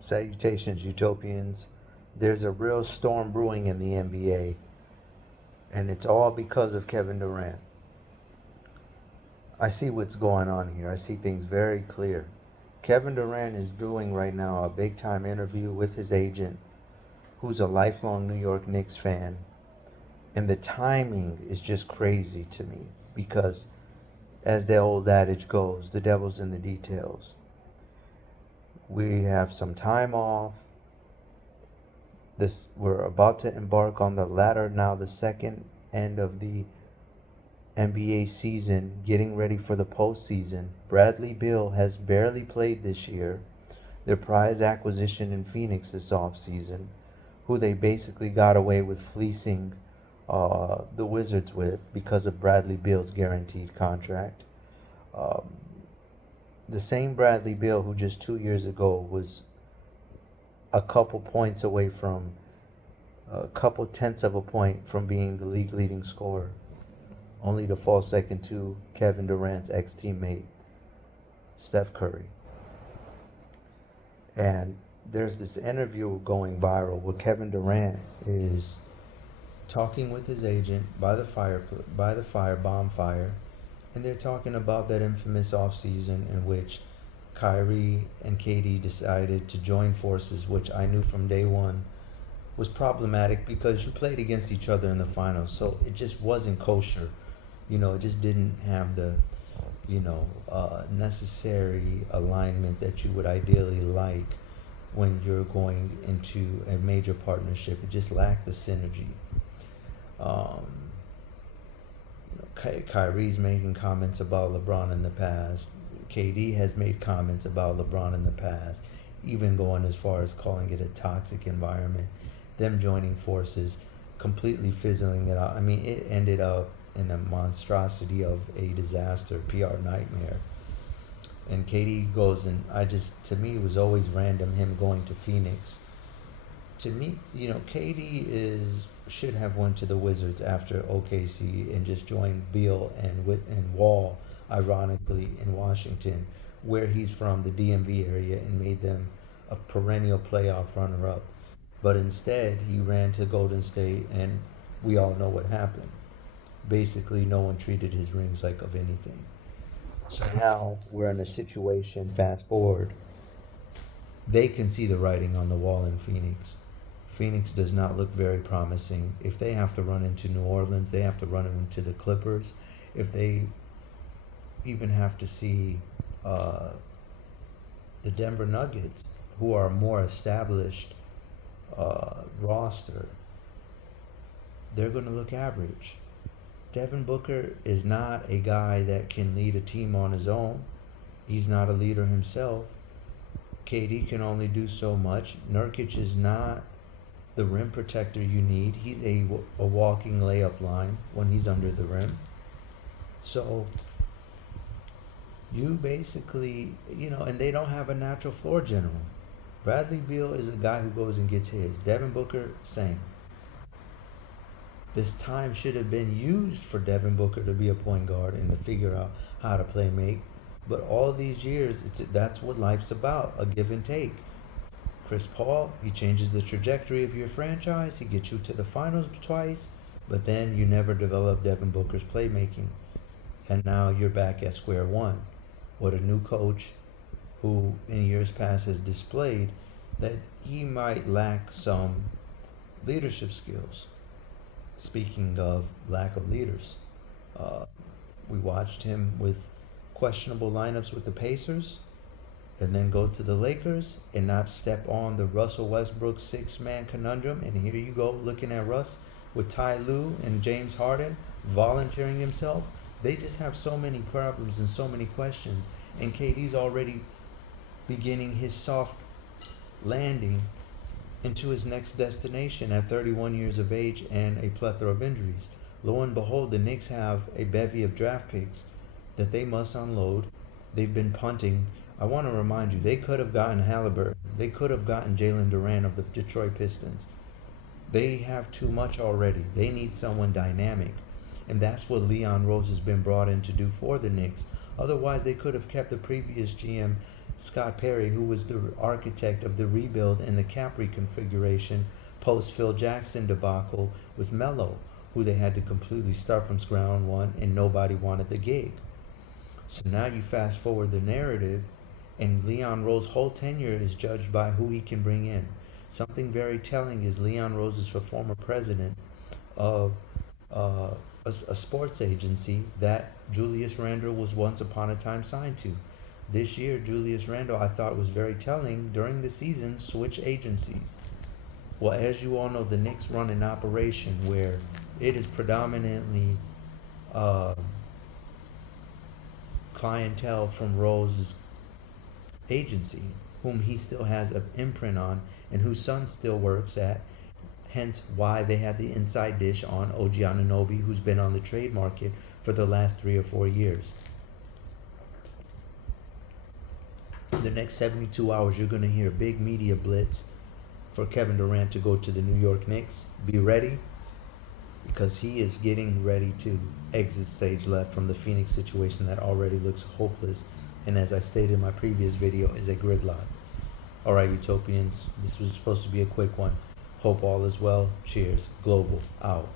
Salutations, utopians. There's a real storm brewing in the NBA, and it's all because of Kevin Durant. I see what's going on here. I see things very clear. Kevin Durant is doing right now a big time interview with his agent, who's a lifelong New York Knicks fan. And the timing is just crazy to me because, as the old adage goes, the devil's in the details. We have some time off. We're about to embark on the latter, now the second end of the NBA season, getting ready for the postseason. Bradley Beal has barely played this year. Their prize acquisition in Phoenix this offseason, who they basically got away with fleecing the Wizards with because of Bradley Beal's guaranteed contract. Um, the same Bradley Beal who just 2 years ago was a couple points away from a couple tenths of a point from being the league leading scorer, only to fall second to Kevin Durant's ex teammate, Steph Curry. And there's this interview going viral where Kevin Durant is talking with his agent by the fire bonfire, and they're talking about that infamous offseason in which Kyrie and KD decided to join forces, which I knew from day one was problematic because you played against each other in the finals, so it just wasn't kosher. It just didn't have the necessary alignment that you would ideally like when you're going into a major partnership. It just lacked the synergy. Um, Kyrie's making comments about LeBron in the past. KD has made comments about LeBron in the past, even going as far as calling it a toxic environment. Them joining forces, completely fizzling it out. I mean, it ended up in a monstrosity of a disaster, PR nightmare. And KD goes, and to me, it was always random him going to Phoenix. To me, KD should have went to the Wizards after OKC and just joined Beal and Wall, ironically, in Washington, where he's from, the DMV area, and made them a perennial playoff runner-up. But instead, he ran to Golden State, and we all know what happened. Basically, no one treated his rings like of anything. So now we're in a situation, fast forward, they can see the writing on the wall in Phoenix. Phoenix does not look very promising. If they have to run into New Orleans, they have to run into the Clippers. If they even have to see the Denver Nuggets, who are a more established roster, they're going to look average. Devin Booker is not a guy that can lead a team on his own. He's not a leader himself. KD can only do so much. Nurkic is not the rim protector you need. He's a walking layup line when he's under the rim. So you basically, and they don't have a natural floor general. Bradley Beal is a guy who goes and gets his. Devin Booker, same. This time should have been used for Devin Booker to be a point guard and to figure out how to play make. But all these years, that's what life's about, a give and take. Chris Paul, he changes the trajectory of your franchise. He gets you to the finals twice, but then you never develop Devin Booker's playmaking. And now you're back at square one with a new coach who in years past has displayed that he might lack some leadership skills. Speaking of lack of leaders, we watched him with questionable lineups with the Pacers and then go to the Lakers and not step on the Russell Westbrook six-man conundrum. And here you go looking at Russ with Ty Lue and James Harden volunteering himself. They just have so many problems and so many questions. And KD's already beginning his soft landing into his next destination at 31 years of age and a plethora of injuries. Lo and behold, the Knicks have a bevy of draft picks that they must unload. They've been punting. I want to remind you, they could have gotten Halliburton. They could have gotten Jalen Duran of the Detroit Pistons. They have too much already. They need someone dynamic. And that's what Leon Rose has been brought in to do for the Knicks. Otherwise, they could have kept the previous GM Scott Perry, who was the architect of the rebuild and the cap reconfiguration post Phil Jackson debacle with Melo, who they had to completely start from ground one and nobody wanted the gig. So now you fast forward the narrative, and Leon Rose's whole tenure is judged by who he can bring in. Something very telling is Leon Rose is a former president of a sports agency that Julius Randle was once upon a time signed to. This year, Julius Randle, I thought was very telling, during the season, switch agencies. Well, as you all know, the Knicks run an operation where it is predominantly uh, clientele from Rose's agency, whom he still has an imprint on and whose son still works at. Hence why they had the inside dish on OG Anunoby, who's been on the trade market for the last 3 or 4 years. In the next 72 hours, you're going to hear a big media blitz for Kevin Durant to go to the New York Knicks. Be ready, because he is getting ready to exit stage left from the Phoenix situation that already looks hopeless, and as I stated in my previous video, is a gridlock. Alright, Utopians, this was supposed to be a quick one. Hope all is well. Cheers. Global out.